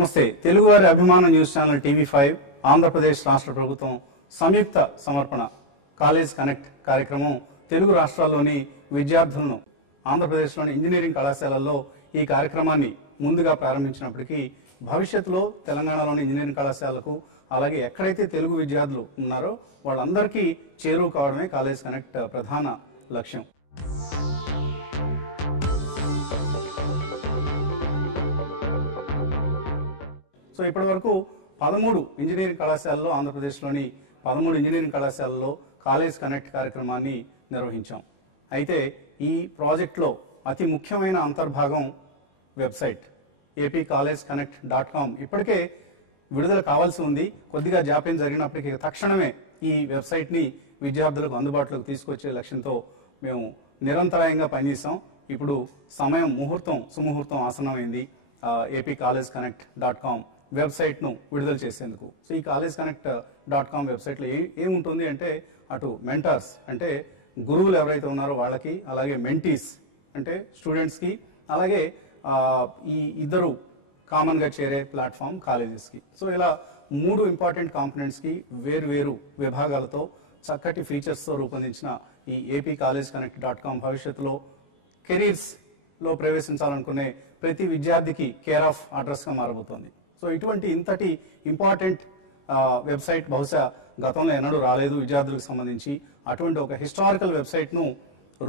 నమస్తే. తెలుగువారి అభిమాన న్యూస్ ఛానల్ టీవీ5 ఆంధ్రప్రదేశ్ రాష్ట్ర ప్రభుత్వం సంయుక్త సమర్పణ కాలేజ్ కనెక్ట్ కార్యక్రమం తెలుగు రాష్ట్రాల్లోని విద్యార్థులను ఆంధ్రప్రదేశ్లోని ఇంజనీరింగ్ కళాశాలల్లో ఈ కార్యక్రమాన్ని ముందుగా ప్రారంభించినప్పటికీ భవిష్యత్తులో తెలంగాణలోని ఇంజనీరింగ్ కళాశాలకు అలాగే ఎక్కడైతే తెలుగు విద్యార్థులు ఉన్నారో వాళ్ళందరికీ చేరువ కావడమే కాలేజ్ కనెక్ట్ ప్రధాన లక్ష్యం. సో ఇప్పటి వరకు 13 ఇంజనీరింగ్ కళాశాలలో ఆంధ్రప్రదేశ్లోని 13 ఇంజనీరింగ్ కళాశాలలో కాలేజ్ కనెక్ట్ కార్యక్రమాన్ని నిర్వహించాం. అయితే ఈ ప్రాజెక్ట్లో అతి ముఖ్యమైన అంతర్భాగం వెబ్సైట్ apcollegeconnect.com. ఇప్పటికే విడుదల కావాల్సి ఉంది. కొద్దిగా జాప్యం జరిగినప్పటికీ తక్షణమే ఈ వెబ్సైట్ని విద్యార్థులకు అందుబాటులోకి తీసుకొచ్చే లక్ష్యంతో మేము నిరంతరాయంగా పనిచేసాం. ఇప్పుడు సమయం సుముహూర్తం ఆసన్నమైంది apcollegeconnect.com వెబ్సైట్ను విడుదల చేసేందుకు. సో ఈ collegeconnect.com వెబ్సైట్లో ఏముంటుంది అంటే అటు మెంటర్స్ అంటే గురువులు ఎవరైతే ఉన్నారో వాళ్ళకి, అలాగే మెంటీస్ అంటే స్టూడెంట్స్కి, అలాగే ఈ ఇద్దరు కామన్గా చేరే ప్లాట్ఫామ్ కాలేజెస్కి. సో ఇలా 3 ఇంపార్టెంట్ కాంపోనెంట్స్కి వేరు విభాగాలతో చక్కటి ఫీచర్స్తో రూపొందించిన ఈ apcollegeconnect.com భవిష్యత్తులో కెరీర్స్లో ప్రవేశించాలనుకునే ప్రతి విద్యార్థికి కేర్ ఆఫ్ అడ్రస్గా మారబోతోంది. సో ఇటువంటి ఇంతటి ఇంపార్టెంట్ వెబ్సైట్ బహుశా గతంలో ఎన్నడూ రాలేదు విద్యార్థులకు సంబంధించి. అటువంటి ఒక హిస్టారికల్ వెబ్సైట్ను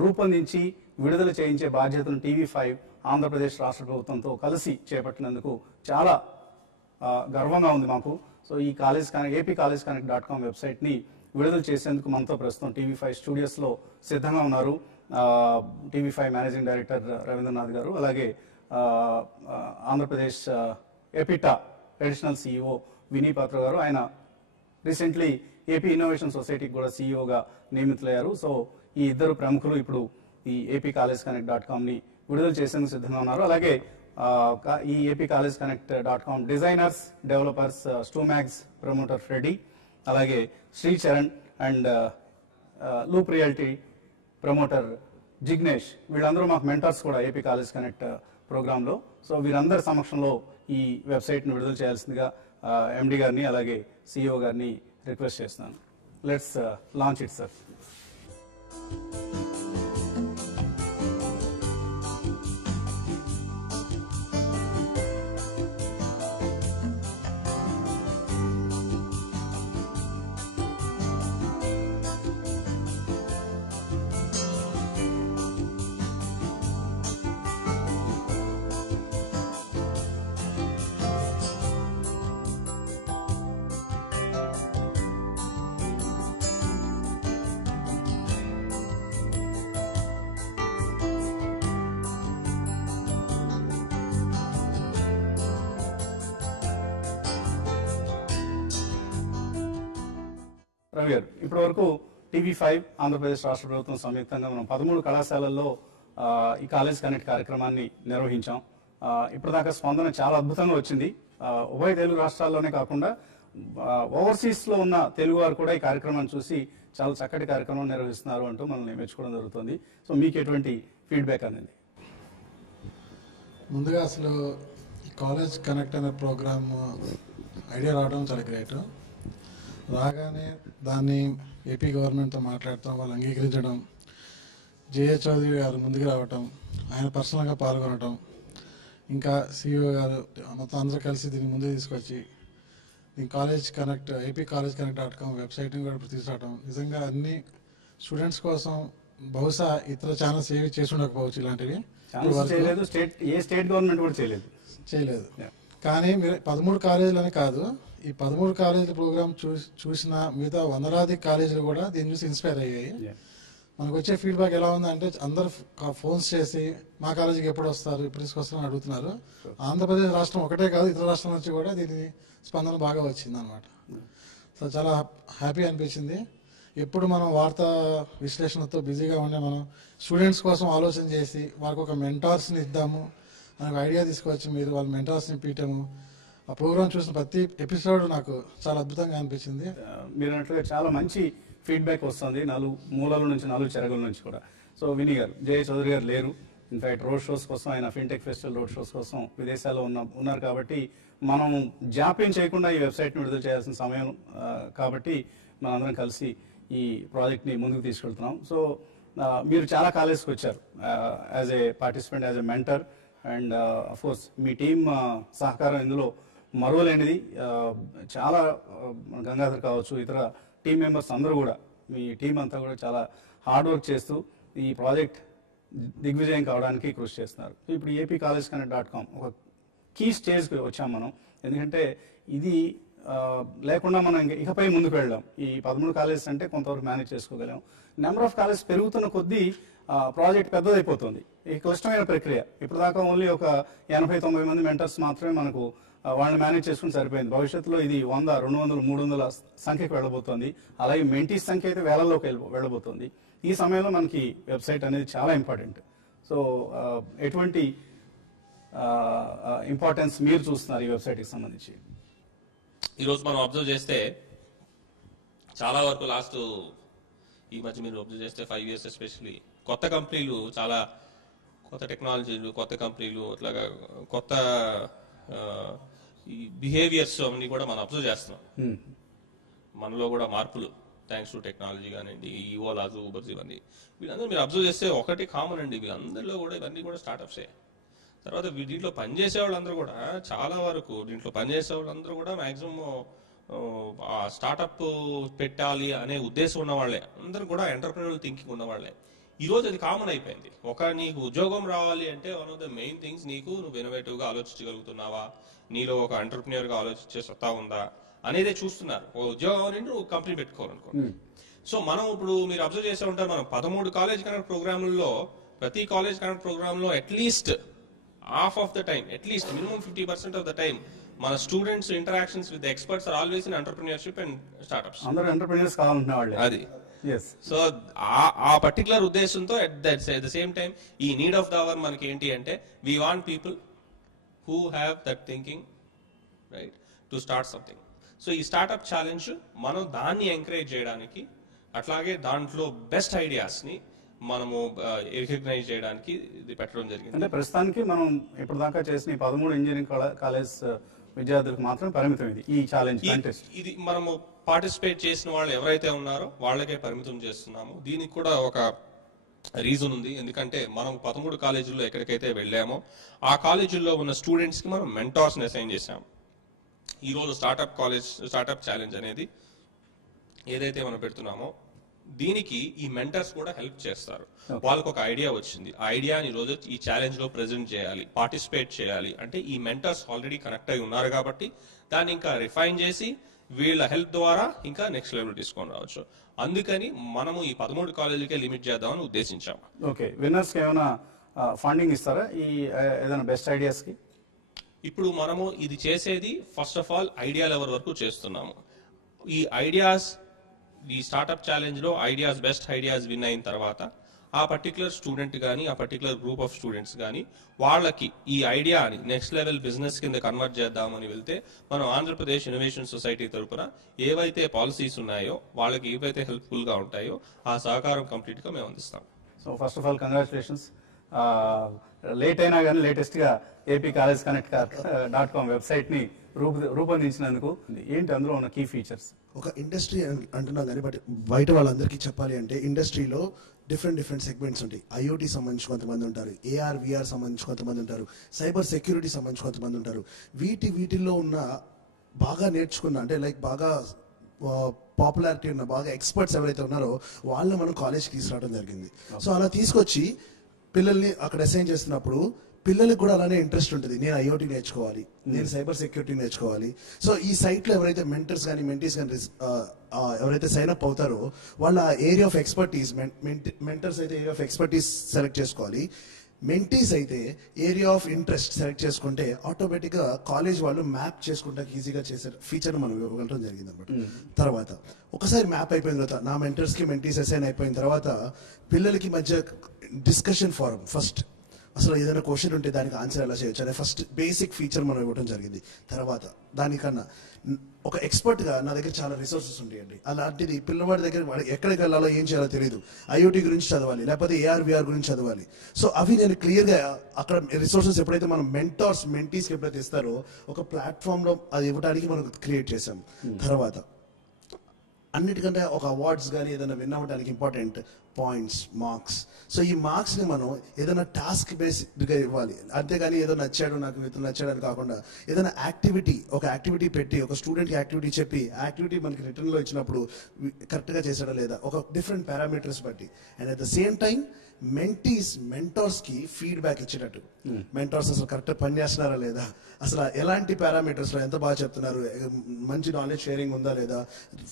రూపొందించి విడుదల చేయించే బాధ్యతను టీవీ5 ఆంధ్రప్రదేశ్ రాష్ట్ర ప్రభుత్వంతో కలిసి చేపట్టినందుకు చాలా గర్వంగా ఉంది మాకు. సో ఈ apcollegeconnect.com వెబ్సైట్ని విడుదల చేసేందుకు మనతో ప్రస్తుతం టీవీ5 స్టూడియోస్లో సిద్ధంగా ఉన్నారు టీవీ5 మేనేజింగ్ డైరెక్టర్ రవీంద్రనాథ్ గారు, అలాగే ఆంధ్రప్రదేశ్ ఎపిటా ట్రెడిషనల్ CEO వినీ పాత్ర గారు. ఆయన రీసెంట్లీ ఏపీ ఇన్నోవేషన్ సొసైటీకి కూడా CEOగా నియమితులయ్యారు. సో ఈ ఇద్దరు ప్రముఖులు ఇప్పుడు ఈ apcollegeconnect.comని విడుదల చేసేందుకు సిద్ధంగా ఉన్నారు. అలాగే ఈ apcollegeconnect.com designers, developers Stumagz promoter Freddy, అలాగే Sri Charan and Loop Reality promoter Jignesh, వీళ్ళందరూ మాకు మెంటర్స్ కూడా ఏపీ కాలేజ్ కనెక్ట్ ప్రోగ్రాంలో. సో వీరందరి సమక్షంలో ఈ వెబ్సైట్ను విడుదల చేయాల్సిందిగా MD గారిని అలాగే CEO గారిని రిక్వెస్ట్ చేస్తున్నాను. Let's launch it sir. Ravi గారు, ఇప్పటి వరకు టీవీ5 ఆంధ్రప్రదేశ్ రాష్ట్ర ప్రభుత్వం సంయుక్తంగా మనం 13 కళాశాలల్లో ఈ కాలేజ్ కనెక్ట్ కార్యక్రమాన్ని నిర్వహించాం. ఇప్పటిదాకా స్పందన చాలా అద్భుతంగా వచ్చింది. ఉభయ తెలుగు రాష్ట్రాల్లోనే కాకుండా ఓవర్సీస్లో ఉన్న తెలుగు వారు కూడా ఈ కార్యక్రమాన్ని చూసి చాలా చక్కటి కార్యక్రమం నిర్వహిస్తున్నారు అంటూ మనల్ని మెచ్చుకోవడం జరుగుతుంది. సో మీకు ఎటువంటి ఫీడ్బ్యాక్ అనేది? ముందుగా అసలు ఈ కాలేజ్ కనెక్ట్ అనే ప్రోగ్రామ్ ఐడియా రావడం చాలా గ్రేట్. రాగానే దాన్ని ఏపీ గవర్నమెంట్తో మాట్లాడటం, వాళ్ళు అంగీకరించడం, జేఏ చౌదరి గారు ముందుకు రావటం, ఆయన పర్సనల్గా పాల్గొనడం, ఇంకా CEO గారు మొత్తం అందరూ కలిసి దీన్ని ముందుకు తీసుకొచ్చి ఈ కాలేజ్ కనెక్ట్ apcollegeconnect.com వెబ్సైట్ని కూడా తీసుకురావడం నిజంగా అన్ని స్టూడెంట్స్ కోసం బహుశా ఇతర ఛానల్స్ ఏవి చేసి ఉండకపోవచ్చు. ఇలాంటివి ఏ స్టేట్ గవర్నమెంట్ కూడా చేయలేదు. కానీ మీరు 13 కాలేజీలని కాదు, ఈ 13 కాలేజీల ప్రోగ్రామ్ చూసిన మిగతా వందలాది కాలేజీలు కూడా దీన్ని చూసి ఇన్స్పైర్ అయ్యాయి. మనకు వచ్చే ఫీడ్బ్యాక్ ఎలా ఉందంటే అందరూ ఫోన్స్ చేసి మా కాలేజీకి ఎప్పుడు వస్తారు, ఎప్పుడు తీసుకొస్తారని అడుగుతున్నారు. ఆంధ్రప్రదేశ్ రాష్ట్రం ఒకటే కాదు, ఇతర రాష్ట్రాల నుంచి కూడా దీని స్పందన బాగా వచ్చింది అనమాట. సో చాలా హ్యాపీ అనిపించింది. ఎప్పుడు మనం వార్తా విశ్లేషణతో బిజీగా ఉండే మనం స్టూడెంట్స్ కోసం ఆలోచన చేసి వాళ్ళకి ఒక మెంటార్స్ని ఇద్దాము అని ఐడియా తీసుకొచ్చి మీరు వాళ్ళ మెంటార్స్ని పీయటము, ఆ ప్రోగ్రామ్ చూసిన ప్రతి ఎపిసోడ్ నాకు చాలా అద్భుతంగా అనిపించింది. మీరు అన్నట్లుగా చాలా మంచి ఫీడ్బ్యాక్ వస్తుంది 4 మూలాల నుంచి, 4 చెరగుల నుంచి కూడా. సో వినీ గారు, జయ చౌదరి గారు లేరు, ఇన్ఫాక్ట్ రోడ్ షోస్ కోసం ఆయన ఫిన్టెక్ ఫెస్టివల్ రోడ్ షోస్ కోసం విదేశాల్లో ఉన్నారు కాబట్టి మనం జాప్యం చేయకుండా ఈ వెబ్సైట్ని విడుదల చేయాల్సిన సమయం కాబట్టి మనందరం కలిసి ఈ ప్రాజెక్ట్ని ముందుకు తీసుకెళ్తున్నాం. సో మీరు చాలా కాలేజ్కి వచ్చారు as a participant, as a mentor, and of course me team సహకారం ఇందులో మరోలేనిది. చాలా గంగాధర్ కావచ్చు, ఇతర టీం మెంబర్స్ అందరూ కూడా, మీ టీం అంతా కూడా చాలా హార్డ్ వర్క్ చేస్తూ ఈ ప్రాజెక్ట్ దిగ్విజయం కావడానికి కృషి చేస్తున్నారు. ఇప్పుడు apcollegeconnect.com ఒక కీ స్టేజ్కి వచ్చాం మనం. ఎందుకంటే ఇది లేకుండా మనం ఇకపై ముందుకు వెళ్ళాం. ఈ 13 కాలేజెస్ అంటే కొంతవరకు మేనేజ్ చేసుకోగలం. నెంబర్ ఆఫ్ కాలేజెస్ పెరుగుతున్న కొద్దీ ప్రాజెక్ట్ పెద్దదైపోతుంది. ఈ క్లిష్టమైన ప్రక్రియ. ఇప్పటిదాకా ఓన్లీ ఒక 80-90 మంది మెంటర్స్ మాత్రమే మనకు వాళ్ళని మేనేజ్ చేసుకుని సరిపోయింది. భవిష్యత్తులో ఇది 100, 200, 300 సంఖ్యకు వెళ్ళబోతోంది. అలాగే మెంటీస్ సంఖ్య అయితే వేలల్లోకి వెళ్ళబోతుంది. ఈ సమయంలో మనకి వెబ్సైట్ అనేది చాలా ఇంపార్టెంట్. సో ఎటువంటి ఇంపార్టెన్స్ మీరు చూస్తున్నారు ఈ వెబ్సైట్కి సంబంధించి? ఈరోజు మనం అబ్జర్వ్ చేస్తే చాలా వరకు లాస్ట్ ఈ మధ్య మీరు అబ్జర్వ్ చేస్తే 5 years ఎస్పెషల్లీ కొత్త కంపెనీలు, చాలా కొత్త టెక్నాలజీలు, కొత్త కంపెనీలు, అట్లాగా కొత్త ఈ బిహేవియర్స్ అన్ని కూడా మనం అబ్జర్వ్ చేస్తున్నాం. మనలో కూడా మార్పులు థ్యాంక్స్ టు టెక్నాలజీ కానివ్వండి, ఈ ఓలాస్, ఊబర్స్, ఇవన్నీ వీళ్ళందరూ మీరు అబ్జర్వ్ చేస్తే ఒకటి కామన్ అండి. వీళ్ళందరిలో కూడా ఇవన్నీ కూడా స్టార్టప్సే. తర్వాత దీంట్లో పనిచేసే వాళ్ళందరూ కూడా చాలా వరకు మాక్సిమం స్టార్టప్ పెట్టాలి అనే ఉద్దేశం ఉన్నవాళ్లే, అందరూ కూడా ఎంటర్‌ప్రెన్యూరల్ థింకింగ్ ఉన్నవాళ్లే. ఈ రోజు అది కామన్ అయిపోయింది. నీకు ఉద్యోగం రావాలి అంటే one of the main things నువ్వు ఇన్నోవేటివ్ గా ఆలోచించగలుగుతున్నావా, నీలో ఒక ఎంటర్‌ప్రెన్యూర్ గా ఆలోచించే సత్తా ఉందా అనేదే చూస్తున్నారు. ఉద్యోగం అని నువ్వు కంపెనీ పెట్టుకోవాలనుకో. సో మనం ఇప్పుడు మీరు అబ్జర్వ్ చేసే ఉంటారు, మనం 13 కాలేజ్ కనెక్ట్ ప్రోగ్రాముల్లో ప్రతి కాలేజ్ కనెక్ట్ ప్రోగ్రామ్ లో at least half of the time, at least minimum 50% of the time, మన students interactions with experts are always in entrepreneurship and startups. అందరూ ఎంటర్‌ప్రెన్యూర్స్ కావాలన్న వాళ్ళే అది. yes. సో ఆ పర్టికులర్ ఉద్దేశంతో అట్ ద సేమ్ టైం ఈ need of the hour మనకి ఏంటి అంటే we want people who have that thinking right to start something. So ఈ స్టార్ట్అప్ ఛాలెంజ్ మనం దాన్ని ఎంకరేజ్ చేయడానికి, అట్లాగే దాంట్లో బెస్ట్ ఐడియాస్ ని మనము రికగ్నైజ్ చేయడానికి ఇది పెట్టడం జరిగింది. అంటే ప్రస్తుతానికి మనం ఇప్పటిదాకా చేసిన 13 ఇంజనీరింగ్ కాలేజ్ విద్యార్థులకు మాత్రం పరిమితం ఈ ఛాలెంజ్ కాంటెస్ట్. ఇది మనము పార్టిసిపేట్ చేసిన వాళ్ళు ఎవరైతే ఉన్నారో వాళ్ళకే పరిమితం చేస్తున్నాము. దీనికి కూడా ఒక రీజన్ ఉంది. ఎందుకంటే మనం 13 కాలేజీల్లో ఎక్కడికైతే వెళ్ళామో ఆ కాలేజీల్లో ఉన్న స్టూడెంట్స్ కి మనం మెంటార్స్ ని అసైన్ చేశాము. ఈ రోజు స్టార్ట్అప్ ఛాలెంజ్ అనేది ఏదైతే మనం పెడుతున్నామో దీనికి ఈ మెంటర్స్ కూడా హెల్ప్ చేస్తారు. వాళ్ళకు ఒక ఐడియా వచ్చింది, ఆ ఐడియాని ఈ రోజు ఈ ఛాలెంజ్ లో ప్రెజెంట్ చేయాలి, పార్టిసిపేట్ చేయాలి అంటే ఈ మెంటర్స్ ఆల్రెడీ కనెక్ట్ అయి ఉన్నారు కాబట్టి దాన్ని ఇంకా రిఫైన్ చేసి వీళ్ళ హెల్ప్ ద్వారా ఇంకా నెక్స్ట్ లెవెల్ తీసుకొని రావచ్చు. అందుకని మనము ఈ 13 కాలేజీలకే లిమిట్ చేద్దామని ఉద్దేశించాము. ఓకే, విన్నర్స్ కి ఏమైనా ఫండింగ్ ఇస్తారా ఈ ఏదైనా బెస్ట్ ఐడియాస్ కి? ఇప్పుడు మనము ఇది చేసేది first of all idea level వరకు చేస్తున్నాము. ఈ ఐడియాస్, ఈ స్టార్ట్అప్ ఛాలెంజ్ లో ఐడియాస్, బెస్ట్ ఐడియాస్ విన్ అయిన తర్వాత ఆ పర్టికులర్ స్టూడెంట్ కానీ ఆ పర్టికులర్ గ్రూప్ ఆఫ్ స్టూడెంట్స్ కానీ వాళ్ళకి ఈ ఐడియాని నెక్స్ట్ లెవెల్ బిజినెస్ కింద కన్వర్ట్ చేద్దామని వెళ్తే మనం ఆంధ్రప్రదేశ్ ఇన్నోవేషన్ సొసైటీ తరఫున ఏవైతే పాలసీస్ ఉన్నాయో వాళ్ళకి ఏవైతే హెల్ప్ఫుల్ గా ఉంటాయో ఆ సహకారం కంప్లీట్ గా మేము అందిస్తాం. So first of all congratulations. Late అయినా కానీ లేటెస్ట్ గా apcollegeconnect.com వెబ్సైట్ ని రూపొందించినందుకు ఏంటి అందులో ఉన్న కీ ఫీచర్స్? ఒక ఇండస్ట్రీ అంటున్నాం కానీ బట్ బయట వాళ్ళందరికీ చెప్పాలి అంటే ఇండస్ట్రీలో డిఫరెంట్ సెగ్మెంట్స్ ఉంటాయి. ఐఓటీ సంబంధించి కొంతమంది ఉంటారు, AR VR సంబంధించి కొంతమంది ఉంటారు, సైబర్ సెక్యూరిటీ సంబంధించి కొంతమంది ఉంటారు. వీటిల్లో ఉన్న బాగా నేర్చుకున్న అంటే లైక్ బాగా పాపులారిటీ ఉన్న బాగా ఎక్స్పర్ట్స్ ఎవరైతే ఉన్నారో వాళ్ళని మనం కాలేజ్కి తీసుకురావడం జరిగింది. సో అలా తీసుకొచ్చి పిల్లల్ని అక్కడ అసైన్ చేస్తున్నప్పుడు పిల్లలకు కూడా అలానే ఇంట్రెస్ట్ ఉంటుంది, నేను IoT నేర్చుకోవాలి, నేను సైబర్ సెక్యూరిటీ నేర్చుకోవాలి. సో ఈ సైట్ లో ఎవరైతే మెంటర్స్ కానీ మెంటీస్ కానీ ఎవరైతే సైన్ అప్ అవుతారో వాళ్ళ ఏరియా ఆఫ్ ఎక్స్పర్టీస్, మెంటర్స్ అయితే ఏరియా ఆఫ్ ఎక్స్పర్టీస్ సెలెక్ట్ చేసుకోవాలి, మెంటీస్ అయితే ఏరియా ఆఫ్ ఇంట్రెస్ట్ సెలెక్ట్ చేసుకుంటే ఆటోమేటిక్ గా కాలేజ్ వాళ్ళు మ్యాప్ చేసుకుంటే ఈజీగా చేసే ఫీచర్ మనం ఇవ్వగలడం జరిగింది అనమాట. తర్వాత ఒకసారి మ్యాప్ అయిపోయిన తర్వాత నా మెంటర్స్ కి మెంటీస్ అసైన్ అయిపోయిన తర్వాత పిల్లలకి మధ్య డిస్కషన్ ఫోరం ఫస్ట్ అసలు ఏదైనా క్వశ్చన్ ఉంటే దానికి ఆన్సర్ ఎలా చేయొచ్చు అనే ఫస్ట్ బేసిక్ ఫీచర్ మనం ఇవ్వడం జరిగింది. తర్వాత దానికన్నా ఒక ఎక్స్పర్ట్గా నా దగ్గర చాలా రిసోర్సెస్ ఉంటాయండి. అలాంటిది పిల్లవాడి దగ్గర ఎక్కడికి వెళ్ళాలో ఏం చేయాలో తెలియదు, ఐఓటీ గురించి చదవాలి లేకపోతే AR/VR గురించి చదవాలి. సో అవి నేను క్లియర్గా అక్కడ రిసోర్సెస్ ఎప్పుడైతే మనం మెంటార్స్ మెంటీస్కి ఎప్పుడైతే ఇస్తారో ఒక ప్లాట్ఫామ్లో అది ఇవ్వడానికి మనం క్రియేట్ చేసాం. తర్వాత అన్నిటికంటే ఒక అవార్డ్స్ కానీ ఏదైనా విన్ అవ్వడానికి ఇంపార్టెంట్ పాయింట్స్, మార్క్స్. సో ఈ మార్క్స్ని మనం ఏదైనా టాస్క్ బేస్డ్గా ఇవ్వాలి, అంతేగాని ఏదో నచ్చాడు నాకు ఇతను నచ్చాడని కాకుండా ఏదైనా యాక్టివిటీ, ఒక యాక్టివిటీ పెట్టి ఒక స్టూడెంట్కి యాక్టివిటీ చెప్పి యాక్టివిటీ మనకి రిటర్న్లో ఇచ్చినప్పుడు కరెక్ట్గా చేశాడా లేదా ఒక డిఫరెంట్ పారామీటర్స్ బట్టి, and at the same time మెంటార్స్కి ఫీడ్బ్యాక్ ఇచ్చేటట్టు. మెంటార్స్ అసలు కరెక్ట్ పని చేస్తున్నారా లేదా, అసలు ఎలాంటి పారామీటర్స్లో ఎంత బాగా చెప్తున్నారు, మంచి నాలెడ్జ్ షేరింగ్ ఉందా లేదా,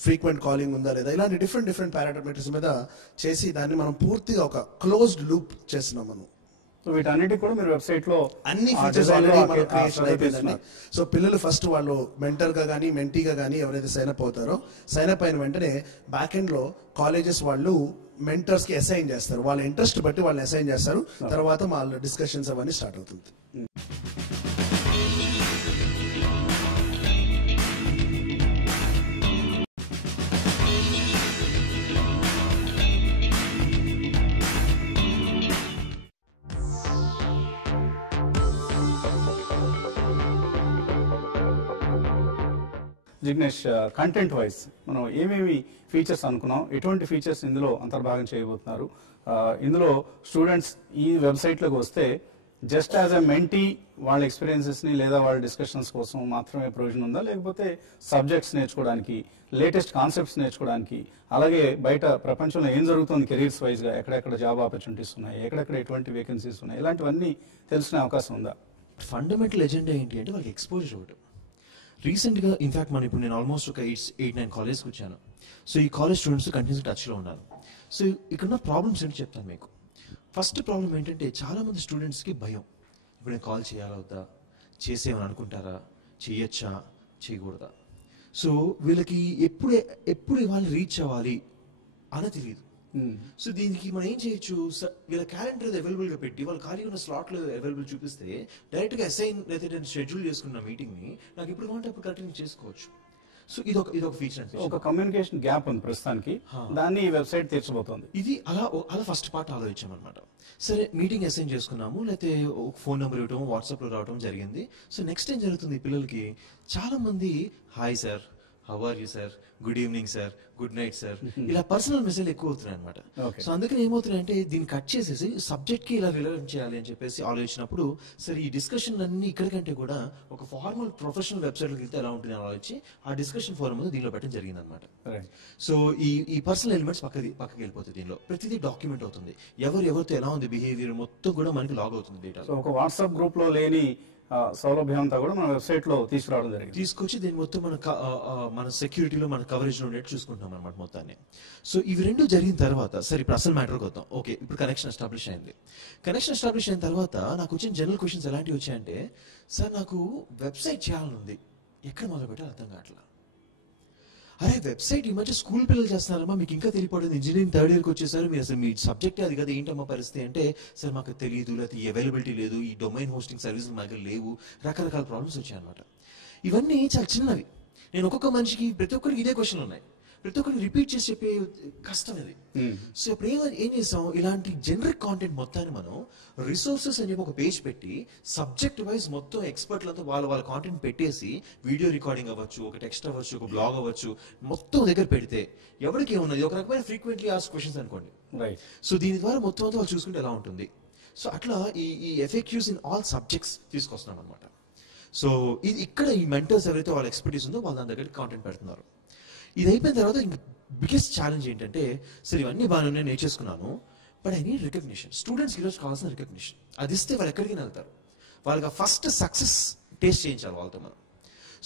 ఫ్రీక్వెంట్ కాలింగ్ ఉందా లేదా, ఇలాంటి డిఫరెంట్ పారామీటర్స్ మీద చేసి దాన్ని మనం పూర్తిగా ఒక క్లోజ్డ్ లూప్ చేస్తున్నాం మనం. సో వీటన్నిటికి కూడా మీరు వెబ్సైట్ లో అన్ని ఫీచర్స్ ఆల్రెడీ మన క్రియేషన్ అయిపోయిందండి. సో పిల్లలు ఫస్ట్ వాళ్ళు మెంటర్ గా కానీ మెంటీగా కానీ ఎవరైతే సైన్ అప్ అవుతారో సైన్ అప్ అయిన వెంటనే బ్యాక్ ఎండ్ లో కాలేజెస్ వాళ్ళు మెంటర్స్ కి అసైన్ చేస్తారు, వాళ్ళ ఇంట్రెస్ట్ బట్టి వాళ్ళని అసైన్ చేస్తారు. తర్వాత వాళ్ళ డిస్కషన్స్ అవన్నీ స్టార్ట్ అవుతుంది. జిగ్నేష్, కంటెంట్ వైజ్ మనం ఏమేమి ఫీచర్స్ అనుకున్నాం, ఎటువంటి ఫీచర్స్ ఇందులో అంతర్భాగం చేయబోతున్నారు? ఇందులో స్టూడెంట్స్ ఈ వెబ్సైట్లోకి వస్తే జస్ట్ యాజ్ ఎ మెంటీ వాళ్ళ ఎక్స్పీరియన్సెస్ని లేదా వాళ్ళ డిస్కషన్స్ కోసం మాత్రమే ప్రొవిజన్ ఉందా, లేకపోతే సబ్జెక్ట్స్ నేర్చుకోవడానికి, లేటెస్ట్ కాన్సెప్ట్స్ నేర్చుకోవడానికి, అలాగే బయట ప్రపంచంలో ఏం జరుగుతుంది కెరీర్స్ వైజ్గా, ఎక్కడెక్కడ జాబ్ ఆపర్చునిటీస్ ఉన్నాయి, ఎక్కడెక్కడ ఎటువంటి వేకెన్సీస్ ఉన్నాయి, ఇలాంటివన్నీ తెలుసుకునే అవకాశం ఉందా? ఫండమెంటల్ ఎజెండా ఏంటి అంటే వాళ్ళకి ఎక్స్పోజర్ ఇవ్వడం. రీసెంట్గా ఇన్ఫాక్ట్ మనం ఇప్పుడు నేను ఆల్మోస్ట్ ఒక 8-9 కాలేజ్కి వచ్చాను. సో ఈ కాలేజ్ స్టూడెంట్స్ కంటిన్యూస్ టచ్లో ఉన్నారు. సో ఇక్కడ ప్రాబ్లమ్స్ ఏంటి చెప్తాను మీకు. ఫస్ట్ ప్రాబ్లం ఏంటంటే చాలామంది స్టూడెంట్స్కి భయం. ఇప్పుడు నేను కాల్ చేయాలా వద్దా, చేసేమని అనుకుంటారా, చేయొచ్చా చేయకూడదా. సో వీళ్ళకి ఎప్పుడు వాళ్ళు రీచ్ అవ్వాలి అని తెలియదు. సో దీనికి మనం ఏం చేయొచ్చు, వీళ్ళ క్యాలెండర్ అవైలబుల్గా పెట్టి వాళ్ళు ఖాళీ ఉన్న స్లాట్లో అవైలబుల్ చూపిస్తే డైరెక్ట్గా అసైన్ లేదా షెడ్యూల్ చేసుకున్న మీటింగ్ని నాకు ఇప్పుడు కావాలంటే అప్పుడు కంటిన్యూ చేసుకోవచ్చు. సో ఇదొక ఫీచర్ అంటే ఒక కమ్యూనికేషన్ గ్యాప్ ఉంది ప్రస్తుతానికి, దాన్ని ఈ వెబ్సైట్ తీర్చబోతోంది. ఇది అలా ఫస్ట్ పార్ట్ ఆలోచించామన్నమాట. సరే మీటింగ్ అసైన్ చేసుకున్నాము, లేకపోతే ఫోన్ నెంబర్ ఇవ్వడం, వాట్సాప్లో రావడం జరిగింది. సో నెక్స్ట్ ఏం జరుగుతుంది, పిల్లలకి చాలా మంది hi sir, how are you sir, good evening sir, good night sir, ఇలా పర్సనల్ మెసేజ్ ఎక్కువ అవుతున్నాయి అనమాట. సో అందుకని ఏమవుతున్నాయంటే దీన్ని కట్ చేసేసి సబ్జెక్ట్ కి ఇలా రిలవెంట్ చేయాలి అని చెప్పేసి ఆలోచించినప్పుడు సరే ఈ డిస్కషన్ అన్ని ఇక్కడికంటే కూడా ఒక ఫార్మల్ ప్రొఫెషనల్ వెబ్సైట్కి వెళ్తే ఎలా ఉంటుంది అని ఆలోచించి ఆ డిస్కషన్ ఫోరం దీనిలో పెట్టడం జరిగింది అనమాట. సో ఈ పర్సనల్ ఎలిమెంట్స్ పక్కకి వెళ్ళిపోతుంది. దీనిలో ప్రతిదీ డాక్యుమెంట్ అవుతుంది, ఎవరితో ఎలా ఉంది బిహేవియర్ మొత్తం కూడా మనకి లాగ్ అవుతుంది డేటా. సో ఒక వాట్సాప్ గ్రూప్ లో లేని సౌలభ్యం అంతా కూడా మన వెబ్సైట్ లో తీసుకురావడం జరిగింది. తీసుకొచ్చి దీన్ని మొత్తం మన సెక్యూరిటీలో మన కవరేజ్ ఉండేట్టు చూసుకుంటాం అనమాట మొత్తాన్ని. సో ఇవి రెండు జరిగిన తర్వాత సరే ఇప్పుడు అసలు మ్యాటర్కి వద్దాం. ఓకే, ఇప్పుడు కనెక్షన్ ఎస్టాబ్లిష్ అయింది. కనెక్షన్ ఎస్టాబ్లిష్ అయిన తర్వాత నాకు వచ్చిన జనరల్ క్వశ్చన్స్ ఎలాంటివి వచ్చాయంటే, సార్ నాకు వెబ్సైట్ చేయాలని ఉంది, ఎక్కడ మొదలు పెట్టాలి అర్థం కావట్లా. అరే వెబ్సైట్ ఈ మధ్య స్కూల్ పిల్లలు చేస్తున్నారమ్మా, మీకు ఇంకా తెలియపడింది, ఇంజనీరింగ్ థర్డ్ ఇయర్కి వచ్చేసారు, మీరు అసలు మీ సబ్జెక్టే అది కదా, ఏంటమ్మా పరిస్థితి అంటే, సార్ మాకు తెలియదు, లేకపోతే ఈ అవైలబిలిటీ లేదు, ఈ డొమైన్ హోస్టింగ్ సర్వీసులు మా దగ్గర లేవు, రకరకాల ప్రాబ్లమ్స్ వచ్చాయన్నమాట. ఇవన్నీ చాలా చిన్నవి. నేను ఒక్కొక్క మనిషికి ప్రతి ఒక్కరికి ఇదే క్వశ్చన్ ఉన్నాయి, ప్రతి ఒక్కరికి రిపీట్ చేసి చెప్పే కష్టం ఇది. సో ఇప్పుడు ఏం చేసాం, ఇలాంటి జనరిక్ కాంటెంట్ మొత్తాన్ని మనం రిసోర్సెస్ అని చెప్పి ఒక పేజ్ పెట్టి సబ్జెక్ట్ వైజ్ మొత్తం ఎక్స్పర్ట్లతో వాళ్ళ కాంటెంట్ పెట్టేసి వీడియో రికార్డింగ్ అవ్వచ్చు, ఒక టెక్స్ట్ అవ్వచ్చు, ఒక బ్లాగ్ అవ్వచ్చు, మొత్తం దగ్గర పెడితే ఎవరికి ఏమున్నది, ఒక రకమైన ఫ్రీక్వెంట్లీ ఆస్క్ క్వశ్చన్స్ అనుకోండి. సో దీని ద్వారా మొత్తం అంతా వాళ్ళు చూసుకుంటే ఎలా ఉంటుంది. సో అట్లా ఈ ఎఫెక్టివ్స్ ఇన్ ఆల్ సబ్జెక్ట్స్ తీసుకొస్తున్నాం అనమాట. సో ఇది ఇక్కడ ఈ మెంటర్స్ ఎవరైతే వాళ్ళ ఎక్స్పర్టీస్ ఉందో వాళ్ళ దాని దగ్గర కాంటెంట్ పెడుతున్నారు. ఇది అయిపోయిన తర్వాత ఇంక బిగ్గెస్ట్ ఛాలెంజ్ ఏంటంటే, సరే ఇవన్నీ బాగా నేను నేర్చేసుకున్నాను, బట్ ఐ నీడ్ రికగ్నిషన్. స్టూడెంట్స్కి ఈరోజు కావాల్సిన రికగ్నిషన్ అది ఇస్తే వాళ్ళు ఎక్కడికి వెళ్తారు, వాళ్ళకి ఫస్ట్ సక్సెస్ టేస్ట్ చేయించాలి వాళ్ళతో మనం.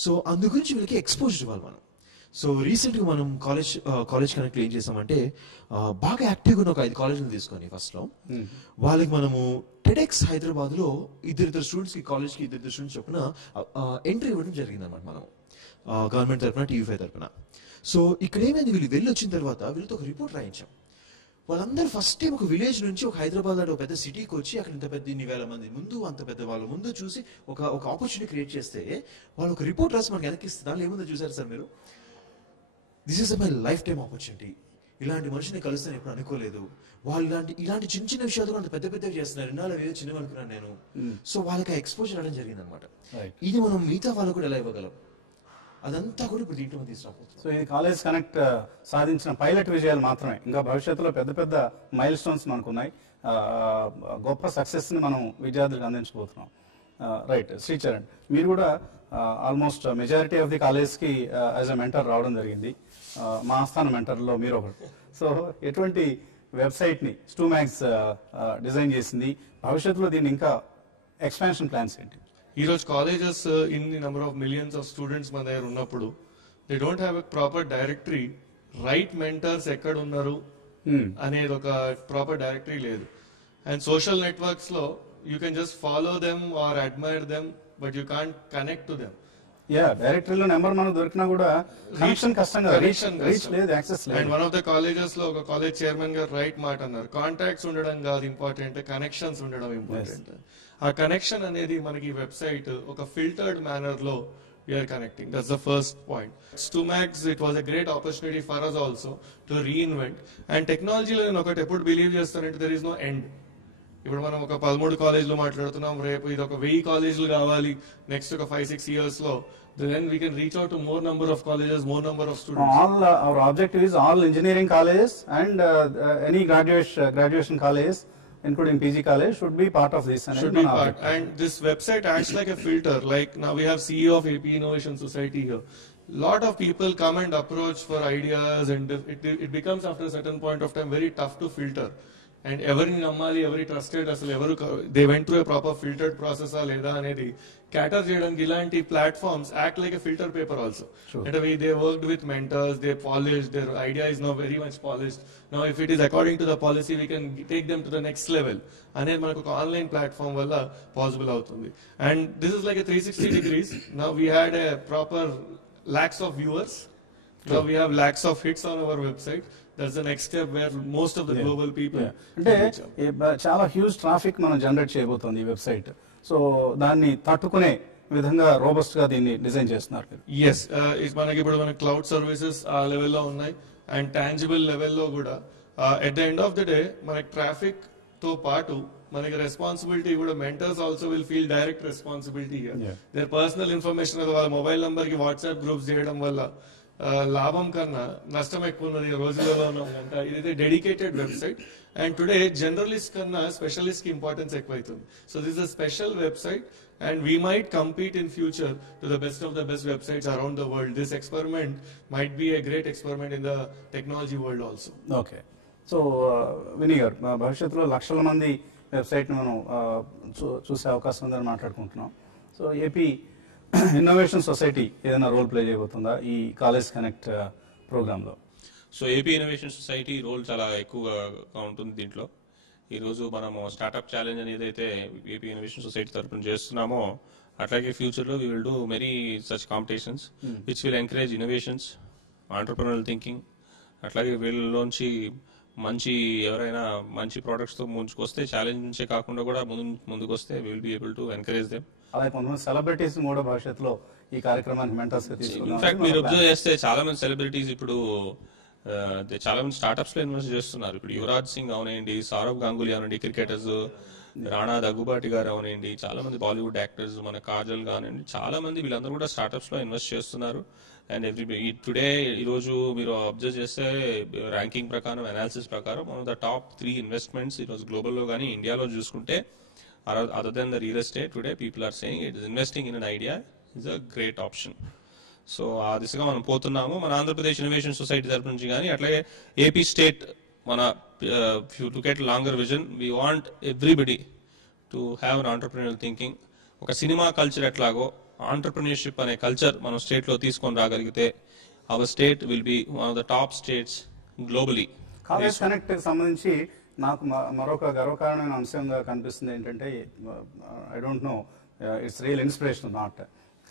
సో అందు గురించి వీళ్ళకి ఎక్స్పోజర్ ఇవ్వాలి మనం. సో రీసెంట్గా మనం కాలేజ్ కనెక్ట్లో ఏం చేసామంటే, బాగా యాక్టివ్గా ఉన్న ఒక 5 కాలేజీలు తీసుకొని ఫస్ట్లో వాళ్ళకి మనము టెడెక్స్ హైదరాబాద్లో ఇద్దరు స్టూడెంట్స్కి, కాలేజ్కి ఇద్దరు స్టూడెంట్స్ చొప్పున ఎంట్రీ ఇవ్వడం జరిగింది అనమాట మనం, గవర్నమెంట్ తరఫున, TU5 తరఫున. సో ఇక్కడ ఏమైంది, వీళ్ళు వెళ్ళి వచ్చిన తర్వాత వీళ్ళతో ఒక రిపోర్ట్ రాయించాం. వాళ్ళందరూ ఫస్ట్ టైం ఒక విలేజ్ నుంచి ఒక హైదరాబాద్ లాంటి ఒక పెద్ద సిటీకి వచ్చి అక్కడ ఇంత పెద్ద ఇన్ని వేల మంది ముందు అంత పెద్ద వాళ్ళ ముందు చూసి ఒక ఆపర్చునిటీ క్రియేట్ చేస్తే వాళ్ళు ఒక రిపోర్ట్ రాసి మనకి వెనక్కి ఇస్తే దానిలో ఏముందో చూసారు సార్ మీరు, this is my life time opportunity, ఇలాంటి మనిషిని కలుస్తాను ఎప్పుడు అనుకోలేదు, వాళ్ళు ఇలాంటి చిన్న చిన్న విషయాలు కూడా అంత పెద్ద పెద్దగా చేస్తున్నారు, ఇన్నాళ్ళు ఏదో చిన్నవి అనుకున్నాను నేను. సో వాళ్ళకి ఆ ఎక్స్పోజర్ అవడం జరిగింది అనమాట. ఇది మనం మిగతా వాళ్ళకు కూడా ఎలా ఇవ్వగలం, అదంతా కూడా ఇప్పుడు దీంట్లో తీసుకురాబోతుంది. సో ఇది కాలేజ్ కనెక్ట్ సాధించిన పైలట్ విజయాలు మాత్రమే, ఇంకా భవిష్యత్తులో పెద్ద పెద్ద మైల్ స్టోన్స్ మనకున్నాయి, గొప్ప సక్సెస్ ని మనం విద్యార్థులకు అందించబోతున్నాం. రైట్, శ్రీచరణ్, మీరు కూడా almost majority of the college కి యాజ్ అ మెంటర్ రావడం జరిగింది, మా ఆస్థాన మెంటర్లో మీరు ఒకటి. సో ఎటువంటి వెబ్సైట్ ని స్టూమాక్స్ డిజైన్ చేసింది, భవిష్యత్తులో దీన్ని ఇంకా ఎక్స్పాన్షన్ ప్లాన్స్ ఏంటి? ఈ రోజు కాలేజెస్ ఇన్ని number of millions of students మన దగ్గర ఉన్నప్పుడు they don't have a proper directory, right mentors ఎక్కడ ఉన్నారు అనేది ఒక ప్రాపర్ డైరెక్టరీ లేదు. అండ్ సోషల్ నెట్వర్క్స్ లో you can just follow them or admire them, but you can't connect to them. డైరెక్టరీలో నెంబర్ మనకు దొరికినా కూడా కనెక్షన్ కష్టం కదా, రీచ్ లేదు, యాక్సెస్ లేదు. And one of the colleges లో ఒక కాలేజ్ చైర్మన్ గారు రైట్ మాట అన్నారు, కాంటాక్ట్స్ ఉండడం కాదు ఇంపార్టెంట్, కనెక్షన్స్ ఉండడం ఇంపార్టెంట్. ఆ కనెక్షన్ అనేది మనకి వెబ్సైట్ ఒక ఫిల్టర్డ్ మేనర్ లో we are connecting. That's the first point. Stumax, it was a great opportunity for us also to reinvent. And technology lo nenu okati eppudu believe chestarante, there is no end. ఇప్పుడు మనం ఒక 13 కాలేజీలు మాట్లాడుతున్నాం, రేపు ఇది ఒక 1000 కాలేజీలు కావాలి నెక్స్ట్ ఒక 5-6 years లో, then we can reach out to more number of colleges, more number of students. Our objective is all engineering colleges and any graduation colleges including PG college should be part of this. Should be part. And this website acts like a filter. Like now we have CEO of AP Innovation Society here. Lot of people come and approach for ideas, and it becomes after a certain point of time very tough to filter. And every nammali, every trusted, asalu evaru they went through a proper filtered process a leda anedi cater cheyadaniki ilanti platforms act like a filter paper also. And they worked with mentors, they polished, their idea is now very much polished. Now if it is according to the policy, we can take them to the next level anedi manaku oka online platform valla possible avutundi. And this is like a 360 degrees. Now we had a proper lakhs of viewers, now we have lakhs of hits on our website. That's the next step where most of the global people. అంటే చాలా huge traffic మనం generate చేయబోతోంది ఈ website, so దాన్ని తట్టుకునే విధంగా robust గా దీన్ని డిజైన్ చేస్తున్నారు. ఎస్, మనకి ఇప్పుడు మన క్లౌడ్ సర్వీసెస్ ఆ లెవెల్లో ఉన్నాయి, అండ్ టాంజిబుల్ లెవెల్లో కూడా at the end of the day మనకి ట్రాఫిక్ తో పాటు మనకి రెస్పాన్సిబిలిటీ కూడా, mentors also will feel direct responsibility. There personal information వాళ్ళ మొబైల్ నంబర్ కి వాట్సాప్ గ్రూప్స్ చేయడం వల్ల లాభం కన్నా నష్టం ఎక్కువ ఉన్నది రోజులలో ఉన్నాం కనుక ఇదైతే dedicated website. And today generalist కన్నా స్పెషలిస్ట్ కి ఇంపార్టెన్స్ ఎక్కువైతుంది. So this is a special website and we might compete in future to the best of the best websites around the world. This experiment might be a great experiment in the technology world also. Okay, so Vinny garu, భవిష్యత్తులో లక్షల మంది website ని మనం చూసే అవకాశం ఉందని మాట్లాడుకుంటున్నాం. So AP innovation society ఏదైనా రోల్ ప్లే చేయబోతుందా ఈ కాలేజ్ కనెక్ట్ ప్రోగ్రామ్ లో? So AP innovation society role చాలా ఎక్కువగా ఉంటుంది దీంట్లో. ఈరోజు మనము స్టార్ట్అప్ ఛాలెంజ్ అని ఏదైతే ఏపీ ఇన్నోవేషన్ సొసైటీ తరఫున చేస్తున్నామో, అట్లాగే ఫ్యూచర్లో we will do many such competitions which will encourage innovations, entrepreneurial thinking. అట్లాగే వీళ్ళలోంచి మంచి ఎవరైనా మంచి ప్రోడక్ట్స్తో ముందుకొస్తే, ఛాలెంజ్ నుంచే కాకుండా కూడా ముందుకు వస్తే will be able to encourage them. అలాగే కొంతమంది సెలబ్రిటీస్ కూడా భవిష్యత్తులో ఈ కార్యక్రమానికి మెంటర్స్ గా తీసుకున్నారు. ఇన్ఫాక్ట్ మీరు అబ్జర్వ్ చేస్తే చాలా మంది సెలబ్రిటీస్ ఇప్పుడు చాలా మంది స్టార్ట్అప్స్ లో ఇన్వెస్ట్ చేస్తున్నారు. ఇప్పుడు యువరాజ్ సింగ్ అవనండి, సౌరవ్ గంగూలీ అవనండి, క్రికెటర్స్, రాణా దగ్గుబాటి గారు అవనండి, చాలా మంది బాలీవుడ్ యాక్టర్స్, మన కాజల్ కానివ్వండి, చాలా మంది వీళ్ళందరూ కూడా స్టార్ట్అప్స్ లో ఇన్వెస్ట్ చేస్తున్నారు. అండ్ టుడే ఈరోజు మీరు అబ్జర్వ్ చేస్తే ర్యాంకింగ్ ప్రకారం, అనాలిసిస్ ప్రకారం one of the top 3 investments ఈరోజు గ్లోబల్లో కానీ ఇండియాలో చూసుకుంటే, other than the real estate, today people are saying it is investing in an idea is a great option. So ఆ దిశగా మనం పోతున్నాము. మన ఆంధ్రప్రదేశ్ ఇన్నోవేషన్ సొసైటీ తరపు నుంచి కానీ, అట్లాగే ఏపీ స్టేట్ మన to get longer vision, we want everybody to have an entrepreneurial thinking. ఒక సినిమా కల్చర్ ఎట్లాగో ఆంటర్ప్రెన్యూర్షిప్ అనే కల్చర్ మనం స్టేట్ లో తీసుకొని రాగలిగితే our state will be one of the top states globally. College connect సంబంధించి నాకు మరొక గర్వకారణమైన అంశంగా కనిపిస్తుంది ఏంటంటే, I don't know, it's real inspiration not,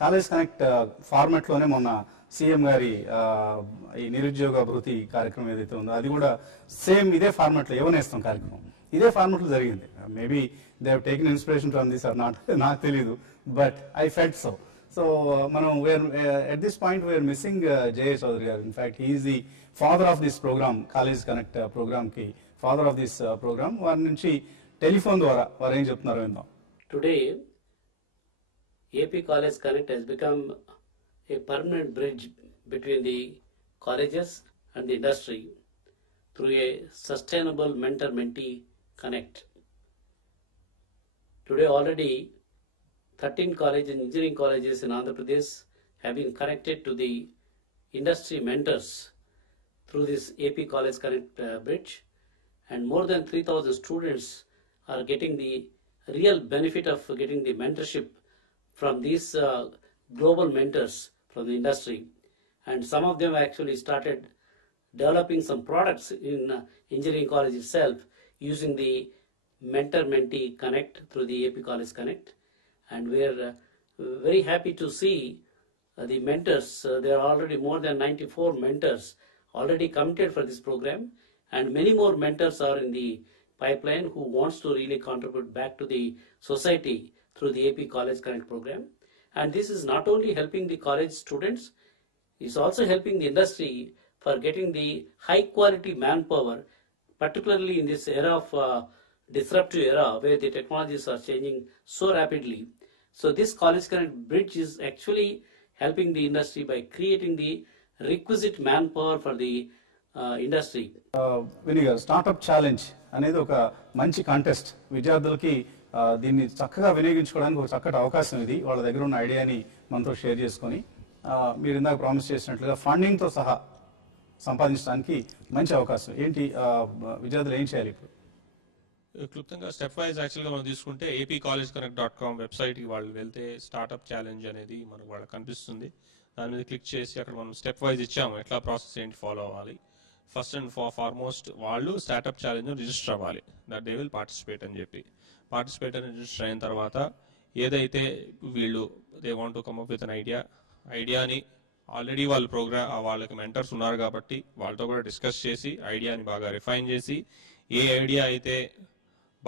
college connect ఫార్మాట్లోనే మొన్న సీఎం గారి ఈ నిరుద్యోగ అభివృద్ధి కార్యక్రమం ఏదైతే ఉందో అది కూడా సేమ్ ఇదే ఫార్మాట్లో యువనేస్తం కార్యక్రమం ఇదే ఫార్మాట్లో జరిగింది. Maybe they have taken inspiration from this or not నాకు తెలీదు, but I felt so. So మనం where at this point we are missing Jaya Chaudhary గారు. In fact he is the father of this program, college connect ప్రోగ్రామ్కి ఫాదర్ ఆఫ్ దిస్ ప్రోగ్రామ్. వారి నుంచి telephone ద్వారా వారు ఏం చెప్తున్నారో విందాం. Today, AP College Connect has become a permanent bridge between the colleges and the industry through a sustainable mentor-mentee connect. Today already 13 colleges and engineering colleges in Andhra Pradesh have been connected to the industry mentors through this AP College Connect bridge, and more than 3,000 students are getting the real benefit of getting the mentorship from these global mentors from the industry. And some of them actually started developing some products in engineering college itself using the mentor-mentee connect through the AP College Connect. And we are very happy to see the mentors. There are already more than 94 mentors already committed for this program, and many more mentors are in the pipeline who wants to really contribute back to the society through the AP College Connect program. And this is not only helping the college students, it's also helping the industry for getting the high quality manpower, particularly in this era of disruptive era where the technologies are changing so rapidly. So this College Connect bridge is actually helping the industry by creating the requisite manpower for the industry. వినిగా startup challenge అనేది ఒక మంచి contest. విద్యార్థులకి దీన్ని చక్కగా వినియోగించుకోవడానికి ఒక చక్కటి అవకాశం ఇది. వాళ్ళ దగ్గర ఉన్న ఐడియాని మనతో షేర్ చేసుకొని మీరు ఇందాక ప్రామిస్ చేసినట్లుగా ఫండింగ్తో సహా సంపాదించడానికి మంచి అవకాశం. ఏంటి విద్యార్థులు ఏం చేయాలి ఇప్పుడు? క్లుప్తంగా స్టెప్ వైజ్ యాక్చువల్గా మనం తీసుకుంటే apcollegeconnect.com వెబ్సైట్కి వాళ్ళు వెళ్తే స్టార్ట్అప్ ఛాలెంజ్ అనేది మనకు వాళ్ళకి కనిపిస్తుంది. దాని మీద క్లిక్ చేసి అక్కడ మనం స్టెప్ వైజ్ ఇచ్చాము ఎట్లా ప్రాసెస్ ఏంటి ఫాలో అవ్వాలి. ఫస్ట్ అండ్ ఫార్మోస్ట్ వాళ్ళు స్టార్ట్అప్ ఛాలెంజ్ రిజిస్టర్ అవ్వాలి, దట్ దే విల్ పార్టిసిపేట్ అని చెప్పి. పార్టిసిపేట్ అని రిజిస్టర్ అయిన తర్వాత ఏదైతే వీళ్ళు they want to come up with an ఐడియాని ఆల్రెడీ వాళ్ళ వాళ్ళకి మెంటర్స్ ఉన్నారు కాబట్టి వాళ్ళతో కూడా డిస్కస్ చేసి ఐడియాని బాగా రిఫైన్ చేసి ఏ ఐడియా అయితే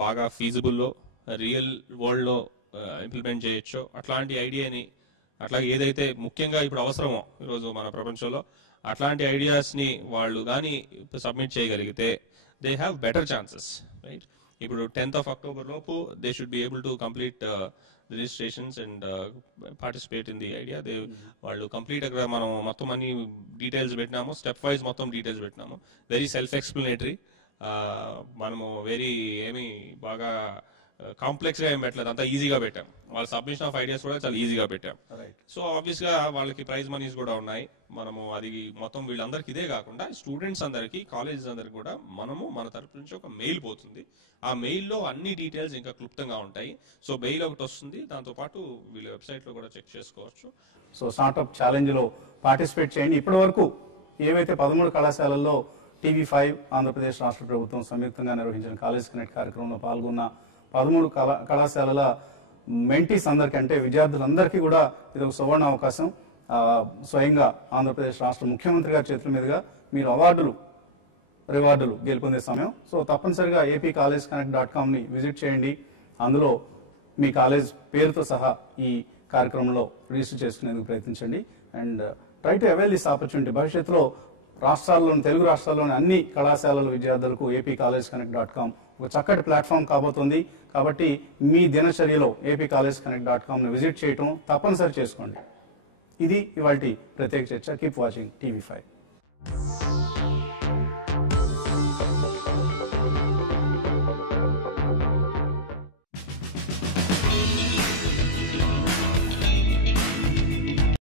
బాగా ఫీజిబుల్లో రియల్ వరల్డ్లో ఇంప్లిమెంట్ చేయొచ్చో అట్లాంటి ఐడియాని, అట్లాగే ఏదైతే ముఖ్యంగా ఇప్పుడు అవసరమో ఈరోజు మన ప్రపంచంలో అట్లాంటి ఐడియాస్ని వాళ్ళు కానీ సబ్మిట్ చేయగలిగితే they have better chances, right? ఇప్పుడు 10th of October లోపు they should be able to complete registrations and participate in the idea. వాళ్ళు కంప్లీట్ అక్కడ మనం మొత్తం అన్ని డీటెయిల్స్ పెట్టినాము, స్టెప్ వైజ్ మొత్తం డీటెయిల్స్ పెట్టినాము. Very self explanatory. మనము ఏమి బాగా కాంప్లెక్స్ గా ఏం పెట్టలేదు, అంతా ఈజీగా పెట్టాం. వాళ్ళ సబ్మిషన్ ఆఫ్ ఐడియాస్ కూడా చాలా ఈజీగా పెట్టాం. సో ఆబ్వియస్ గా వాళ్ళకి ప్రైజ్ మనీస్ కూడా ఉన్నాయి. మనము అది మొత్తం వీళ్ళందరికి ఇదే కాకుండా స్టూడెంట్స్ అందరికి, కాలేజెస్ అందరికి కూడా మనము మన తరపు నుంచి ఒక మెయిల్ పోతుంది. ఆ మెయిల్లో అన్ని డీటెయిల్స్ ఇంకా క్లుప్తంగా ఉంటాయి. సో మెయిల్ ఒకటి వస్తుంది, దాంతో పాటు వీళ్ళ వెబ్సైట్ లో కూడా చెక్ చేసుకోవచ్చు. సో స్టార్ట్అప్ ఛాలెంజ్ లో పార్టిసిపేట్ చేయండి. ఇప్పటి వరకు ఏవైతే 13 కళాశాలల్లో TV5 ఆంధ్రప్రదేశ్ రాష్ట్ర ప్రభుత్వం సంయుక్తంగా నిర్వహించిన కాలేజ్ కనెక్ట్ కార్యక్రమంలో పాల్గొన్న 13 కళాశాలల మెంటీస్ అందరికీ, అంటే విద్యార్థులందరికీ కూడా ఇది ఒక సువర్ణ అవకాశం. స్వయంగా ఆంధ్రప్రదేశ్ రాష్ట్ర ముఖ్యమంత్రి గారి చేతుల మీదుగా మీరు రివార్డులు గెలుపొందే సమయం. సో తప్పనిసరిగా apcollegeconnect.com ని విజిట్ చేయండి. అందులో మీ కాలేజ్ పేరుతో సహా ఈ కార్యక్రమంలో రిజిస్టర్ చేసుకునేందుకు ప్రయత్నించండి. And try to avail this opportunity. భవిష్యత్తులో తెలుగు రాష్ట్రాల్లోని అన్ని కళాశాలల విద్యార్థులకు apcollegeconnect.com ఒక చక్కటి ప్లాట్ఫామ్ కాబోతుంది. కాబట్టి మీ దినచర్యలో apcollegeconnect.com ని విజిట్ చేయటం తప్పనిసరి చేసుకోండి. ఇది ఇవాల్టి ప్రత్యేక చర్చ. Keep watching TV5.